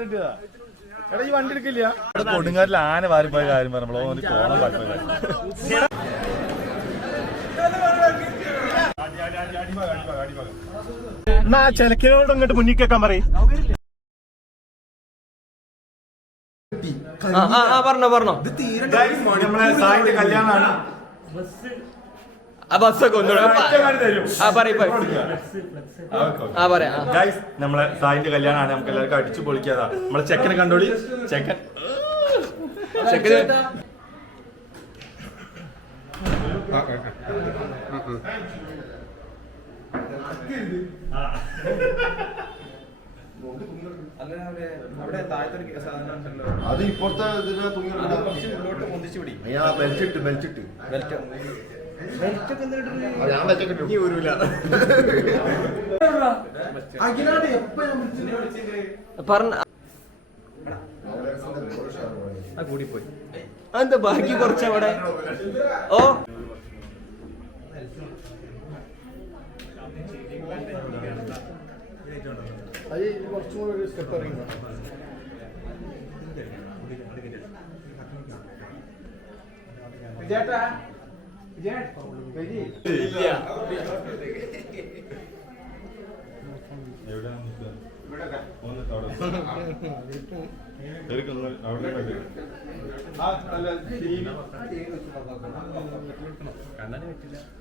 എടാ ഈ വണ്ടി എടുക്കില്ല. കൊടുങ്ങാറ്റിൽ ആന വാരിപ്പോയ കാര്യം പറഞ്ഞപ്പോൾ കോണം വാരിപ്പോയ കാര്യം. എന്നാ ചെലക്കിനോട് ഇങ്ങോട്ട് മുന്നിൽ കേൾക്കാൻ പറയും. പറഞ്ഞോ നമ്മളെ സായിന്റെ കല്യാണമാണ്. ബസ്സൊക്കെ നമ്മളെ സായിന്റെ കല്യാണമാണ്. നമുക്ക് എല്ലാവർക്കും അടിച്ചു പൊളിക്കാതാ. നമ്മളെ ചെക്കനെ കണ്ടോളി. ചെക്കൻ അത് ഇപ്പോഴത്തെ കൂടിപ്പോയി. അതെന്താ ബാക്കി കുറച്ചവിടെ? ഓ അത് കുറച്ചും കൂടെ ഒരു സ്റ്റെപ്പ് ഇറങ്ങി.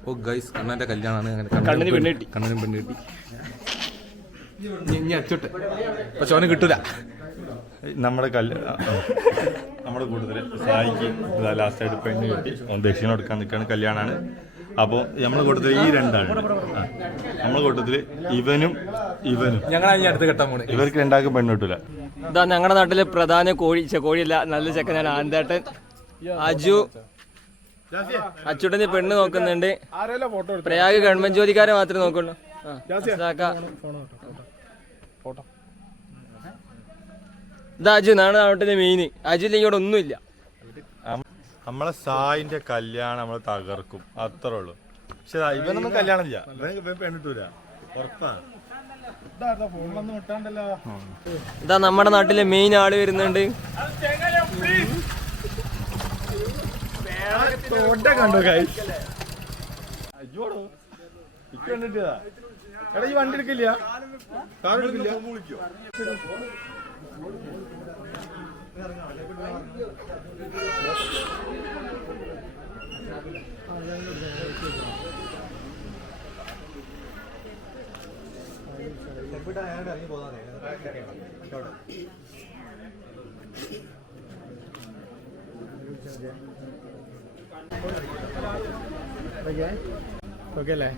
ഓ ഗൈസ്, കണ്ണന്റെ കല്യാണമാണ്. കണ്ണിന് പെണ്ണ് കിട്ടി. ഇനി അച്ചോട്ടെ, പക്ഷെ അവന് കിട്ടൂല. നമ്മുടെ നമ്മുടെ കൂട്ടത്തില് സായിക്ക് ലാസ്റ്റായിട്ട് പെണ്ണ് കിട്ടി. ദക്ഷിണ കൊടുക്കാൻ നിൽക്കുകയാണ്. കല്യാണമാണ്. അപ്പോൾ നമ്മുടെ കൂട്ടത്തിൽ ഈ രണ്ടാണ്. നമ്മുടെ കൂട്ടത്തില് ഇവനും അടുത്ത് കെട്ടാൻ പോണേ. ഇവർക്ക് രണ്ടാൾക്കും പെണ്ണ് കിട്ടൂല. ഇതാ ഞങ്ങളുടെ നാട്ടിലെ പ്രധാന കോഴിയല്ല, നല്ല ചെക്കനാണ് ആന്തേട്ടൻ അജു. അച്ചുട്ടന് പെണ്ണ് നോക്കുന്നുണ്ട്. പ്രയാഗ് ഗവൺമെന്റ് ജോലിക്കാരെ മാത്രമേ നോക്കുള്ളൂ. ഇതാ അജു, നാളെ നാട്ടിലെ മെയിന്. അജു ഇല്ലെങ്കിൽ ഇവിടെ ഒന്നുമില്ല. നമ്മളെ സായിന്റെ കല്യാണം നമ്മൾ തകർക്കും, അത്രേ ഉള്ളൂ. പക്ഷെ ഇവനൊന്നും കല്യാണം ഇല്ല. ഇവൻ പെണ്ണിട്ടൂല, ഉറപ്പാണ്. ഇതാ നമ്മുടെ നാട്ടിലെ മെയിൻ ആള് വരുന്നുണ്ട്. കണ്ടോ എടാ ഈ വണ്ടി എടുക്കില്ല, കാർ എടുക്കില്ല. ഇറങ്ങി പോകാതെ ഓക്കെ അല്ലേ?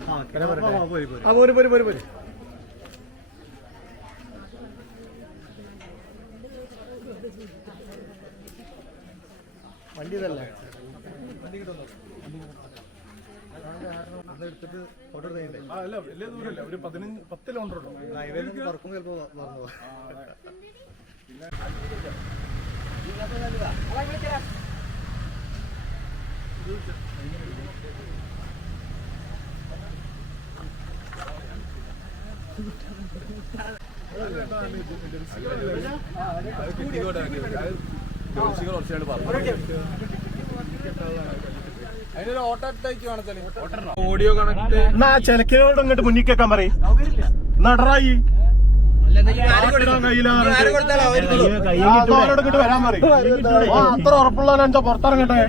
പോര് വണ്ടി ഇതല്ലേ? വണ്ടി കിട്ടുന്നു. എടുത്തിട്ട് ഫോട്ടോ എടുത്തേ. അല്ല വലിയ ദൂരമല്ല, ഒരു 10 കിലോമീറ്റർ ഉണ്ടോ? ഹൈവേയിൽ പറക്കും ചിലപ്പോൾ മറന്നു പോകാം. Audio connect. എന്നാ ചെലക്കിനോട് ഇങ്ങോട്ട് മുന്നിൽ കേൾക്കാൻ പറയും. നടറായി വരാൻ പറയും. അത്ര ഉറപ്പുള്ളവനെന്താ പുറത്തിറങ്ങട്ടെ.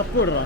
അപ്പോടാ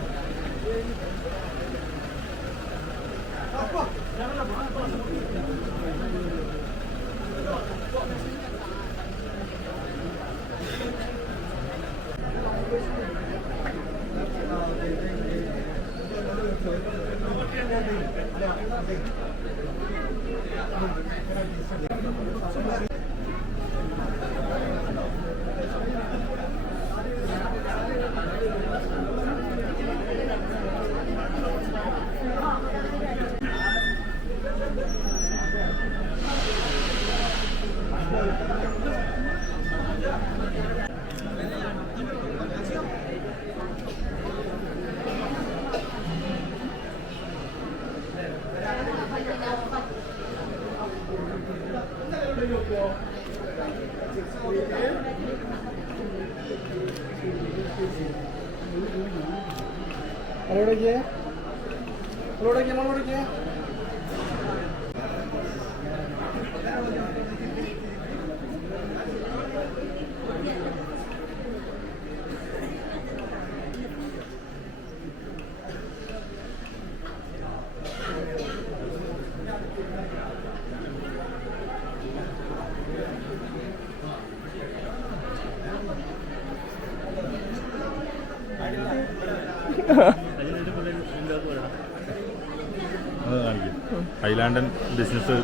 അത് കാണിക്കും ഹൈലാൻഡൻ ബിസിനസ്.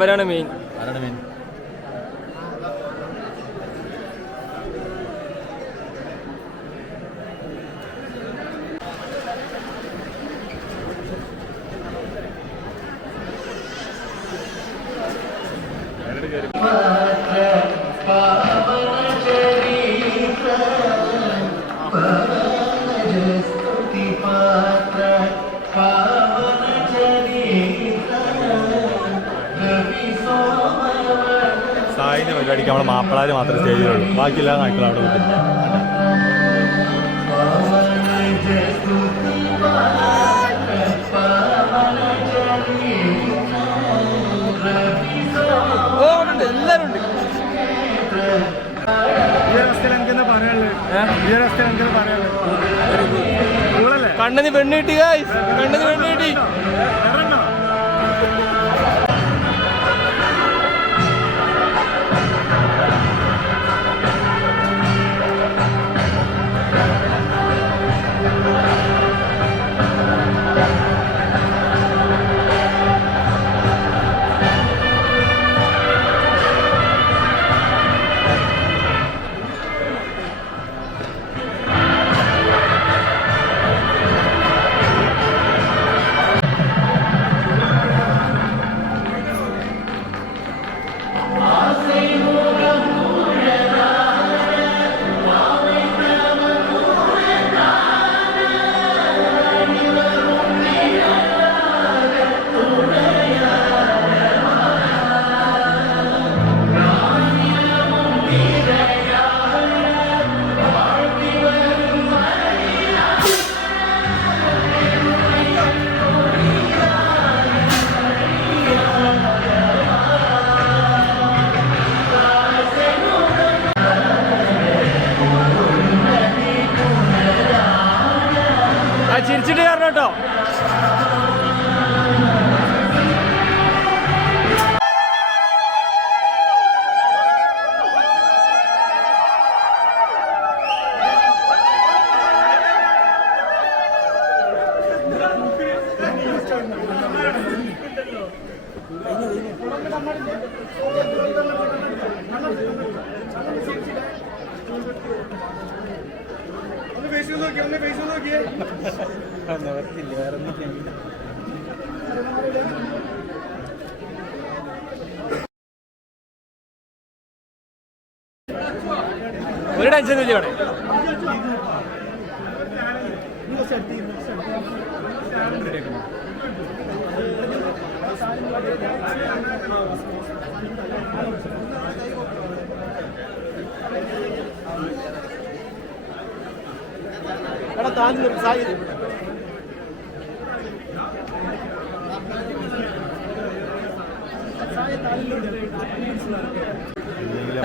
വരാണ് മെയിൻ. ആരാണ് മെയിൻ? സായിന്റെ പരിപാടിക്ക് നമ്മുടെ മാപ്പിളാർ മാത്രമേ സ്റ്റേജിലുള്ളൂ, ബാക്കിയെല്ലാം നായ്ക്കൾ അവിടെ വിട്ടില്ല. എല്ലാരും ഉണ്ട്. കണ്ണിന് പെണ്ണ് കിട്ടി ഗായ്സ്, കണ്ണിന് പെണ്ണ് കിട്ടി. ചിരിച്ചിട്ട് കാരണം കേട്ടോ. ഒരു ടെൻഷൻ ഇല്ല ഇവിടെ.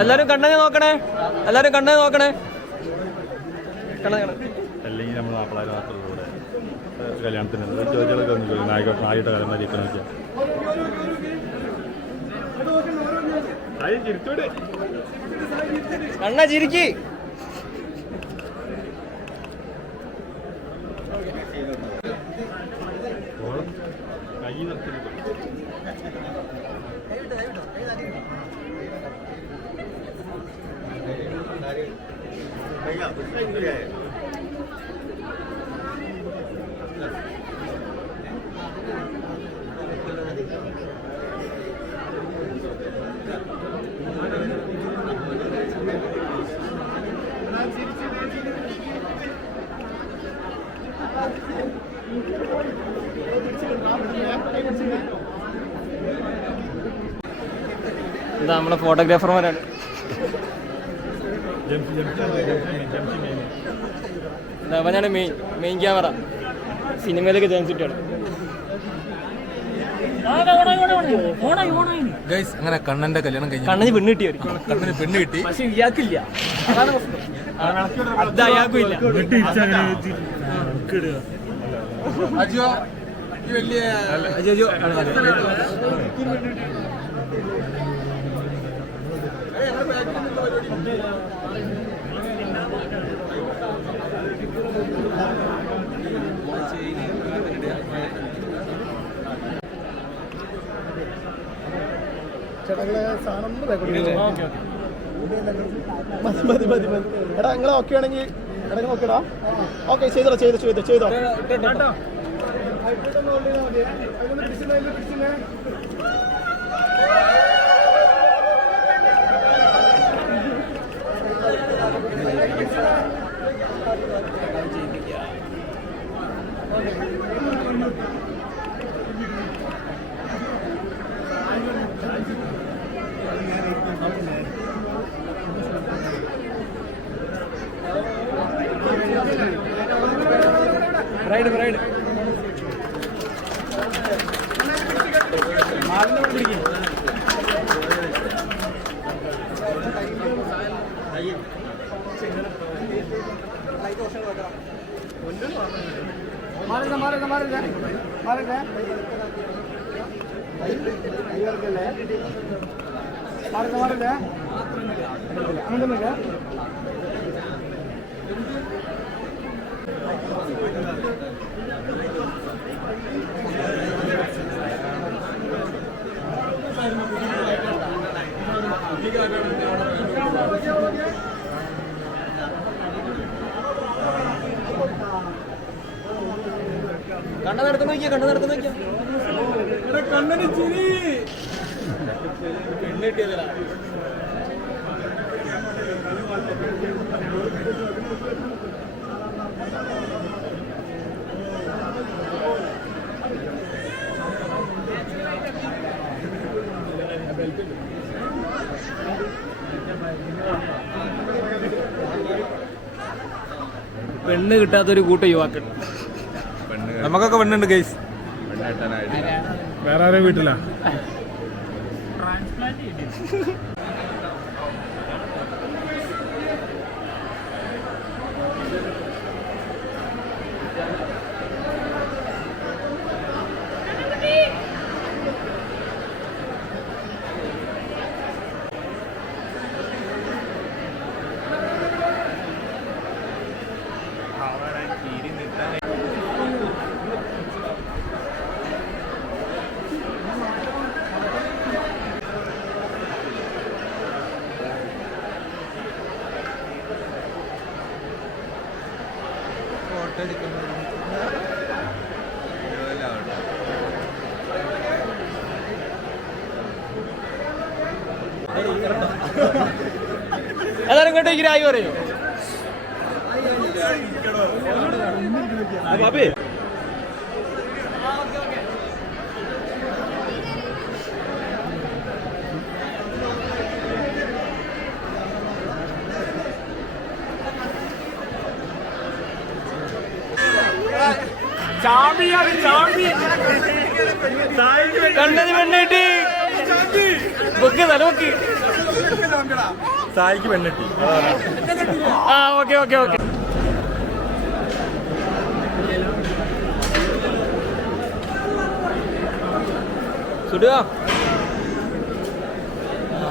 എല്ലാരും കണ്ണനെ നോക്കണേ, എല്ലാരും കണ്ണനെ നോക്കണേ. അല്ലെങ്കിൽ നമ്മൾ മാപ്പിളാർ മാത്രമേ കൂടെ കല്യാണത്തിന് ചോദിച്ചതൊക്കെ ഒന്ന് നായിട്ട് കലമാരിയൊക്കെ നോക്കിയാൽ കണ്ണ ചിരിക്ക്. കൈ നിർത്തി ഇതാ നമ്മളെ ഫോട്ടോഗ്രാഫർമാരാണ്. അവനാണ് മെയിൻ ക്യാമറ. സിനിമയിലൊക്കെ ചാൻസ് കിട്ടിയാണ്. അങ്ങനെ കണ്ണന്റെ കല്യാണം കഴിഞ്ഞു. കണ്ണന് പെണ്ണ് കിട്ടിയവർ. കണ്ണന് പെണ്ണ് കിട്ടി. പക്ഷെ ഇയാൾക്കില്ല. അതാണ് പ്രശ്നം. അത് അയാൾക്കും ഇല്ല. അജോ ഈ വലിയ ചേട്ടാ സാധനം മതി മതി മതി. എടാ നിങ്ങൾ ഓക്കെ ആണെങ്കിൽ എടാ ഓക്കെടാ. ഓക്കെ ചെയ്തോ. റൈഡ് കണ്ണ നടക്കുന്ന കണ്ണന് ചിരി പെണ്ണ് കിട്ടിയതല്ല. പെണ്ണ് കിട്ടാത്തൊരു കൂട്ട യുവാക്കൾ. നമുക്കൊക്കെ പെണ്ണുണ്ട് ഗൈസ്. വേറെ ആരും വീട്ടിലാ. എല്ലാരും ഇങ്ങോട്ട് ആയി പറയൂ. കണ്ണന് പെണ്ണിട്ടി ബുക്ക് തലമുക്കി സായിക്ക് പെണ്ണിട്ടി. ആ ഓക്കെ സുടുക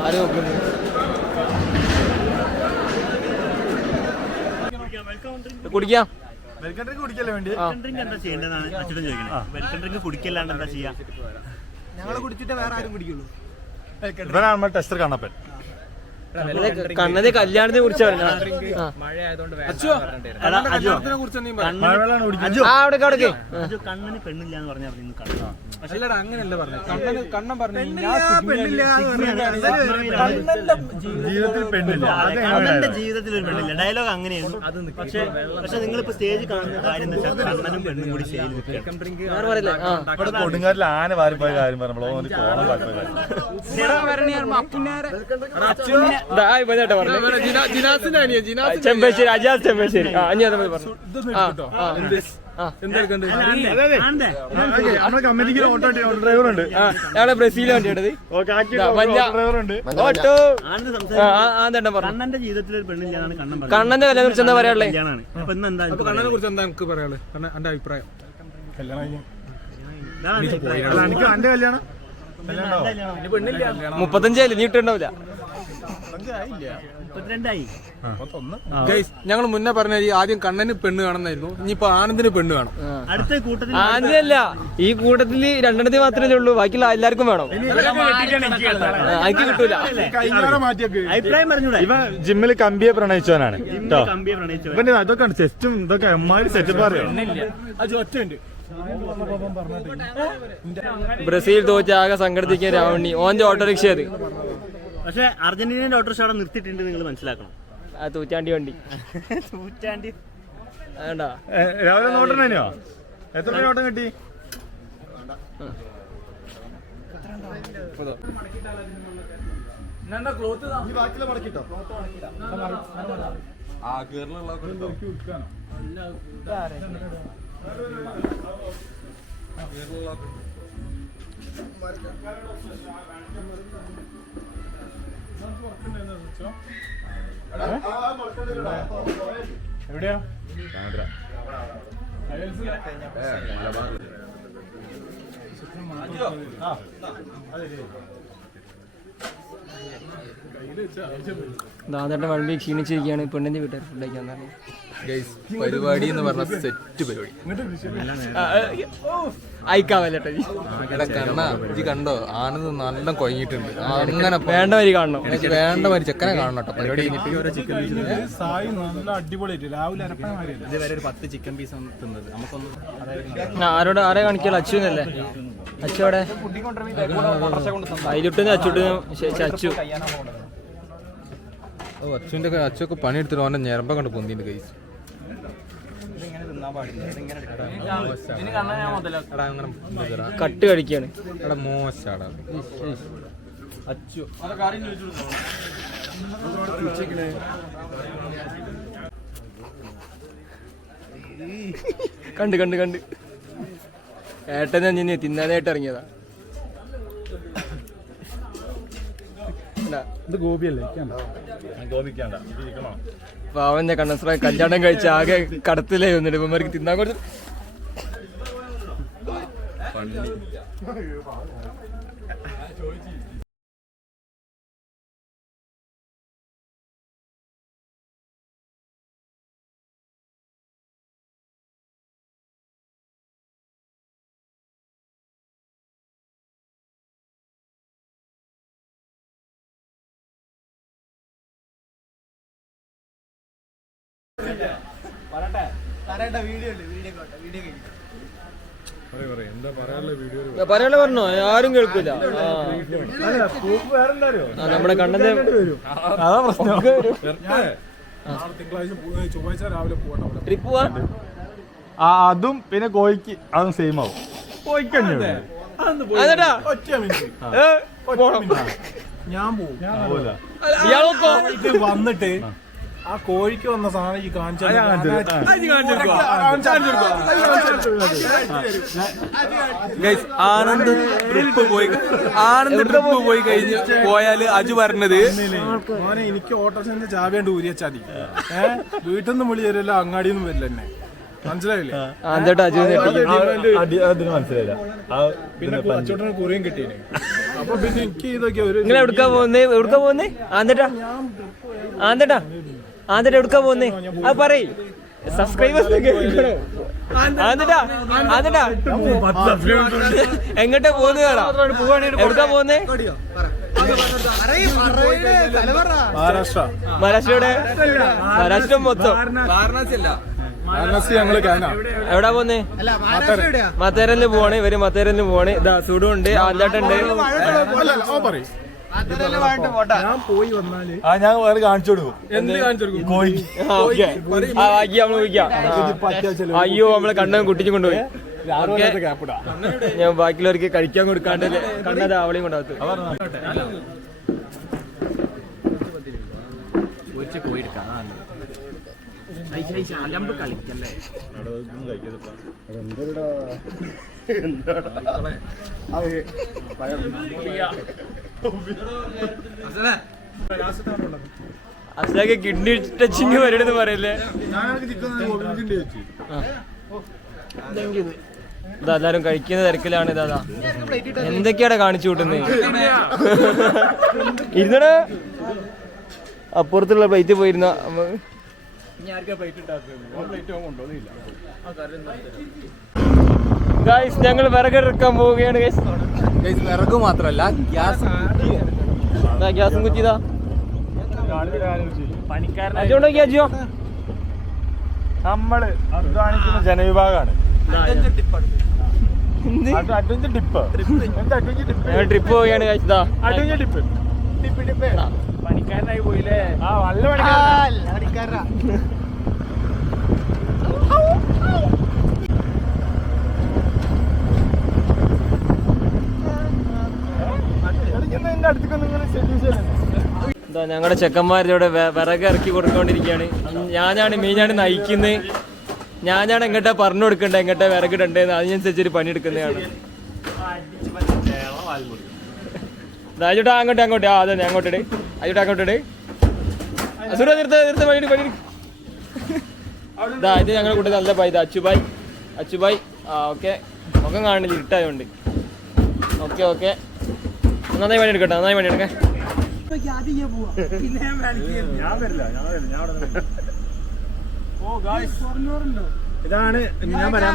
ആരും നോക്കുന്നു. കുടിക്കാം. വെൽക്കം ഡ്രിങ്ക് കുടിക്കല്ലേ വേണ്ടി? ഡ്രിങ്ക് എന്താ ചെയ്യേണ്ടതാണ് അച്ഛനും ചോദിക്കുന്നത്. വെൽക്കം ഡ്രിങ്ക് കുടിക്കല്ലാണ്ട് എന്താ ചെയ്യാ? ഞങ്ങൾ കുടിച്ചിട്ട് വേറെ ആരും കുടിക്കുള്ളൂ. ഇവനാണ് നമ്മുടെ ടെസ്റ്റർ കണ്ണപ്പൻ. കണ്ണനെ കല്യാണത്തിനെ കുറിച്ച് അവിടെ കണ്ണന് പെണ്ണില്ല എന്ന് പറഞ്ഞാൽ അങ്ങനെയല്ല പറഞ്ഞു കണ്ണൻ പറഞ്ഞു ജീവിതത്തിൽ പെണ്ണില്ല. കണ്ണന്റെ ജീവിതത്തിൽ ഒരു പെണ്ണില്ല. ഡയലോഗ് അങ്ങനെയാണ്. പക്ഷെ നിങ്ങളിപ്പോ സ്റ്റേജ് കാണുന്ന കാര്യം എന്താ വെച്ചാൽ കണ്ണനും പെണ്ണും കൂടി സ്റ്റേജിൽ ഇവിടെ കൊടുങ്കാറ്റിൽ ആന വാരിപ്പോയ കാര്യം പറഞ്ഞപ്പോൾ ഓന് കോളം വാരിപ്പോയ കാര്യം. ചെമ്പശ്ശേരി അജാസ് ചെമ്പശ്ശേരി നമ്മുടെ കമ്പനിക്ക് ഓട്ടോ ഡ്രൈവർ ഉണ്ട്. ഞങ്ങളെ ബ്രസീൽ വണ്ടി എടുത്ത് ഡ്രൈവർ ഉണ്ട്. ഓട്ടോ കണ്ണന്റെ ജീവിതത്തിൽ ഒരു പെണ്ണില്ലാന്നാണ് കണ്ണൻ പറഞ്ഞത്. കണ്ണന്റെ കല്യാണം കുറിച്ച് എന്താ പറയാനുള്ളത്? കല്യാണമാണ്. അപ്പൊ ഇന്നെന്താ കണ്ണനെ കുറിച്ച് എന്താ എനിക്ക് പറയാനുള്ളത്? എന്റെ അഭിപ്രായം എനിക്ക് എന്റെ കല്യാണം 35 നീ ഇട്ടുണ്ടാവില്ല. 32 ഞങ്ങൾ മുന്നേ പറഞ്ഞ ആദ്യം കണ്ണന് പെണ്ണ് കാണുന്നായിരുന്നു, ഇനിയിപ്പോ ആനന്ദിന് പെണ്ണ് കാണും. അടുത്ത കൂട്ടത്തിൽ ആദ്യമല്ല, ഈ കൂട്ടത്തില് രണ്ടെണ്ണത്തിൽ മാത്രമേ ഉള്ളൂ, ബാക്കിയുള്ള എല്ലാവർക്കും വേണം. എനിക്ക് കിട്ടൂല. അഭിപ്രായം പറഞ്ഞൂടെ? ഇവ ജിമ്മിൽ കമ്പിയെ പ്രണയിച്ചവനാണ് കേട്ടോ. കമ്പിയെ പ്രണയിച്ചു. ഇവന്റെ അതൊക്കെ ചെസ്റ്റും ഇതൊക്കെ എമ്മാതിരി സെറ്റപ്പ് അറിയാം. ബ്രസീൽ തോറ്റ ആകെ സംഘടിപ്പിക്കാൻ രാവണി ഓന്റെ ഓട്ടോറിക്ഷ അത്. പക്ഷെ അർജന്റീനയുടെ ഓട്ടോറിക്ഷ അവിടെ നിർത്തിയിട്ടുണ്ട്, നിങ്ങൾ മനസ്സിലാക്കണം. ആ തൂറ്റാണ്ടി വണ്ടി നൂറ്റാണ്ടി വേണ്ട. രാവിലെ നോട്ടം തന്നെയോ? എത്ര മണി ഓട്ടം കിട്ടി? എവിടെയാ? ദാന്തേട്ടൻ വണ്ടി ക്ഷീണിച്ചിരിക്കുകയാണ്. പെണ്ണിന്റെ വീട്ടുകാർ ഫുഡ് കഴിക്കാൻ പരിപാടി എന്ന് പറഞ്ഞ സെറ്റ് പരിപാടി അയക്കാവല്ലേട്ട. കണ്ണ ഇജ്ജ് കണ്ടോ? ആനന്ദ് നല്ല കൊയങ്ങിയിട്ടുണ്ട്. അങ്ങനെ വേണ്ട വരി കാണണം, വേണ്ട മാതിരി ചെക്കനെ കാണണം കേട്ടോ. പരിപാടി കഴിഞ്ഞിട്ട് ആരെ കാണിക്കാലോ? അച്ചുന്നല്ലേ? അച്ചു അവിടെ അതിലിട്ടുന്ന അച്ചു. അച്ഛനൊക്കെ പണിയെടുത്തിട്ട് അവന്റെ ഞരമ്പ കണ്ട് പൊന്തിന്റെ കൈസ്. കട്ട് കടിക്കാണ്. എടാ മോശാടാ അച്ചു കണ്ട് ഏട്ടനെ ഞാൻ തിന്നാനായിട്ട് ഇറങ്ങിയതാ. ഇത് ഗോപിയല്ലേ? ഗോപിക്കാണ്ട പാവന്റെ കണ്ണസ്ര കല്യാണം കഴിച്ച ആകെ കടത്തിലേ വന്നിട്ട് ഇവന്മാർക്ക് തിന്നാൻ കൊടുത്ത്. പറയാനുള്ള പറഞ്ഞോ? ആരും കേൾക്കൂല. നമ്മുടെ കണ്ണന്റെ ട്രിപ്പ് പോവാ. അതും പിന്നെ കോഴിക്ക് അതും സെയിം ആവും. കോഴിക്ക് ഞാൻ പോകും. ഇയാളൊക്കെ ഇത് വന്നിട്ട് ആ കോഴിക്ക് വന്ന സാധനം ഈ ആനന്ദ് ട്രിപ്പ് പോയി കഴിഞ്ഞ് പോയാല് അജു പറഞ്ഞത് മോനെ എനിക്ക് ഓട്ടോറിക്ഷന്റെ ചാവിയാണ്ട് ഊരിയച്ചാതി. വീട്ടിൽ നിന്ന് വിളി തരില്ല, അങ്ങാടിയിൽ നിന്ന് വരില്ല. എന്നെ മനസ്സിലായില്ലേ? അതിന് മനസ്സിലായില്ല. പിന്നെ അച്ചോട്ടന് കുറിയും കിട്ടിയേനെ. അപ്പൊ പിന്നെ എനിക്ക് ഇതൊക്കെ ഒരു നിങ്ങൾ എവിടുക്കാ പോകുന്നേ? ആന്തേട്ടാ എവിടുക്കാ പോകുന്നേ? അത് പറയ്. സബ്സ്ക്രൈബേഴ്സ് എങ്ങോട്ടാ പോകുന്നത്? എവിടുക്കാ പോകുന്നേ? മഹാരാഷ്ട്രയുടെ മഹാരാഷ്ട്ര മൊത്തം വാരണാസി ഞങ്ങള് കാനാ. എവിടാ പോന്നേ? മത്തേരലിന് പോവാണ് ഇവര്. മത്തേരലിന് പോവാണ്. ഇതാ സുഡുണ്ട്, ആദ്യാട്ടുണ്ട്. ഞാൻ പോയി വന്നാല് ഞാൻ വേറെ കാണിച്ചു കൊടുക്കും. എന്ത് കാണിച്ചു കൊടുക്കും? കോഴി ബാക്കി നമ്മള് വിളിക്കാം. അയ്യോ നമ്മളെ കണ്ണൻ കുട്ടിച്ചും കൊണ്ടുപോയി. ഞാൻ ബാക്കിയുള്ളവർക്ക് കഴിക്കാൻ കൊടുക്കാണ്ട് കണ്ണത് അവളെയും കൊണ്ടാകത്ത്. അസലൊക്കെ കിഡ്നി ടച്ചിങ് വരണെന്ന് പറയല്ലേ. ഇതെല്ലാരും കഴിക്കുന്ന തിരക്കിലാണ്. ഇതാ എന്തൊക്കെയാണ് കാണിച്ചു കൂട്ടുന്നത്. ഇരുന്നട അപ്പുറത്തുള്ള പ്ലേറ്റ് പോയിരുന്ന ഗൈസ് ഞങ്ങൾ വിറകെടുക്കാൻ പോവുകയാണ്. വിറക് മാത്രല്ല ഗ്യാസും കുറ്റിതാ അജോണ്ടോക്കി അജോ. നമ്മള് അധ്വാനിക്കുന്ന ജനവിഭാഗമാണ്. ഞങ്ങൾ ട്രിപ്പ് പോവുകയാണ് ഗൈസ്. ഇതാ പണിക്കാരനായി പോയില്ലേ? ഇതാ ഞങ്ങളുടെ ചെക്കന്മാരിലൂടെ വിറക് ഇറക്കി കൊടുത്തോണ്ടിരിക്കുകയാണ്. ഞാനാണ് മെയിനാണ് നയിക്കുന്നത്. ഞാനാണ് എങ്ങോട്ടാ പറഞ്ഞു കൊടുക്കണ്ടേ, എങ്ങോട്ടാ വിറകിടണ്ടേന്ന് അതിനനുസരിച്ചൊരു പണിയെടുക്കുന്നതാണ്. അജോട്ടാ അങ്ങോട്ട് അങ്ങോട്ട്. അതെ അങ്ങോട്ടിട്. അജോട്ടാ അങ്ങോട്ടിട്. അസുര നിർത്ത പണിയെടുക്കും. ഇതാ ഇത് ഞങ്ങളുടെ കൂട്ടത്തിൽ നല്ല പായി. ഇത് അച്ചുബായ്. ഓക്കെ മുഖം കാണില്ല ഇരുട്ടായതുകൊണ്ട്. ഓക്കെ നന്നായി പണിയെടുക്കട്ടെ. ഇതാണ് ഞാൻ പറയാം.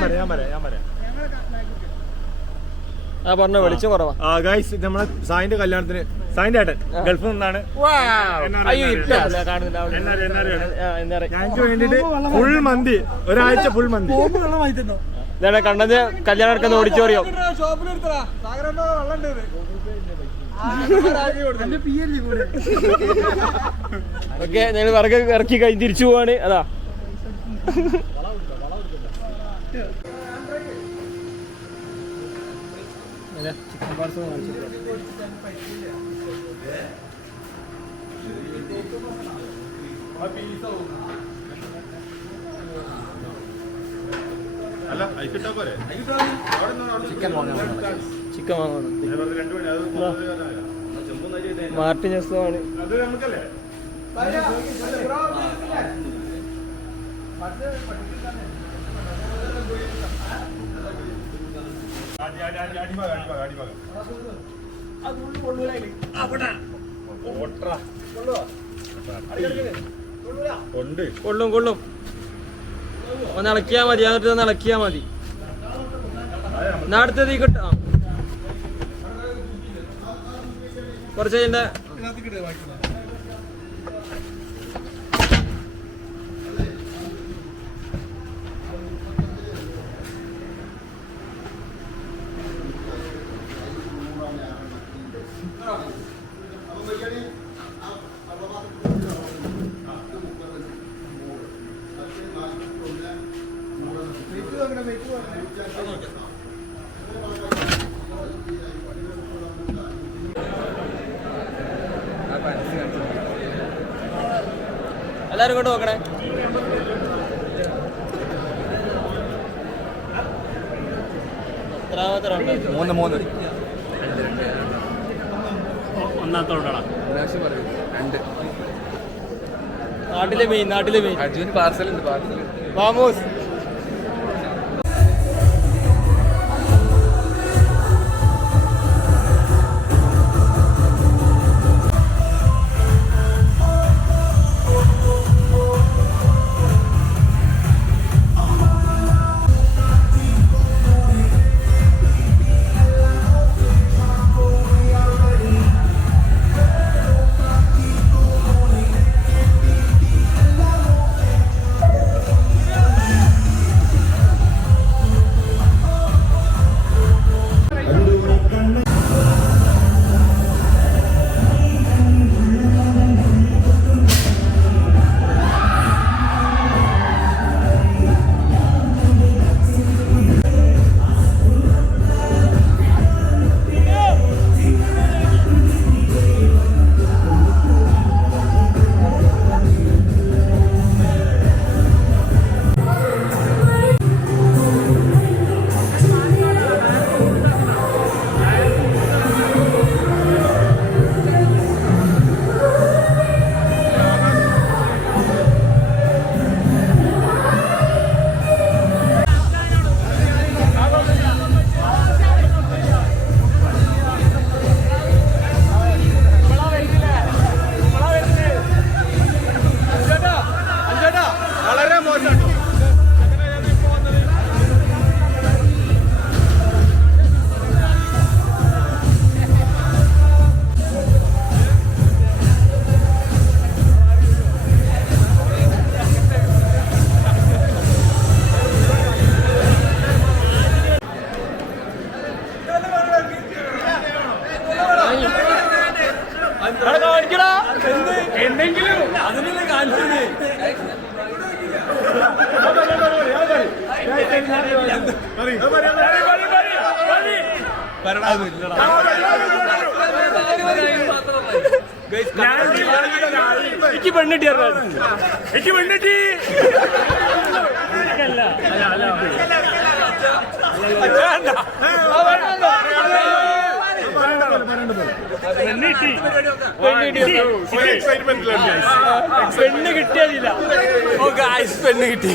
ആ പറഞ്ഞോ, വെളിച്ചം കുറവാ. ഗൈസ് നമ്മളെ സായിന്റെ കല്യാണത്തിന് സായിന്റെ ഏട്ടൻ ഗൾഫിൽ നിന്നാണ് ഞങ്ങൾക്ക് വേണ്ടിട്ട് ഫുൾ മന്തി, ഒരാഴ്ച ഫുൾ മന്തി. ഇതാണ് കണ്ണന് കല്യാണം നടക്കുന്ന ഓഡിറ്റോറിയം. ഓക്കെ ഞങ്ങൾ വിറക് ഇറക്കി കഴിഞ്ഞ് തിരിച്ചു പോവാണ്. അതാ ചിക്കൻ പാർസൽ ചിക്കൻ വാങ്ങണം. മാർട്ടിനസുമാണ്. കൊള്ളും. ഒന്ന് ഇളക്കിയാ മതി. എന്നിട്ട് ഒന്ന് ഇളക്കിയാ മതി. അടുത്തത് കിട്ടാം. കുറച്ച് കഴിഞ്ഞ എല്ലാരും കൊണ്ട് നോക്കണേ. എത്രാമത്തെ റൗണ്ട്? 3 ഒന്നാമത്തെ റൗണ്ടാണ്. നാട്ടിലെ മെയിൻ അർജുന് പാർസൽ മാമൂസ്. എനിക്ക് പെണ്ണിട്ടി എനിക്ക് പെണ്ണിട്ടി പെണ്ണ് കിട്ടിയില്ല. ഓ ഗായ്സ്, പെണ്ണ് കിട്ടി.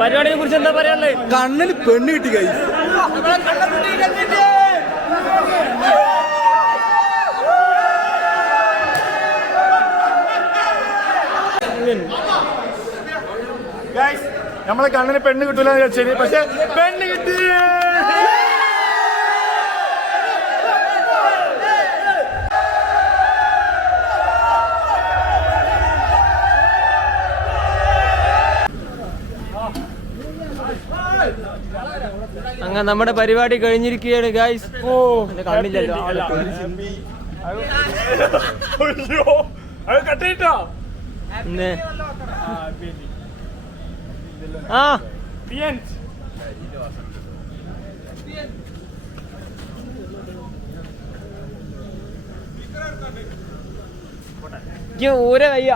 പരിപാടിയെ കുറിച്ച് എന്താ പറയാനുള്ളത്? കണ്ണന് പെണ്ണ് കിട്ടി കൈ. നമ്മളെ കണ്ണിന് പെണ്ണ് കിട്ടൂല ശരി, പക്ഷെ പെണ്ണ് കിട്ടി. അങ്ങനെ നമ്മുടെ പരിപാടി കഴിഞ്ഞിരിക്കുകയാണ് ഗായ്സ്. ഓ കണ്ടില്ലല്ലോ. ആ ഊര വയ്യ.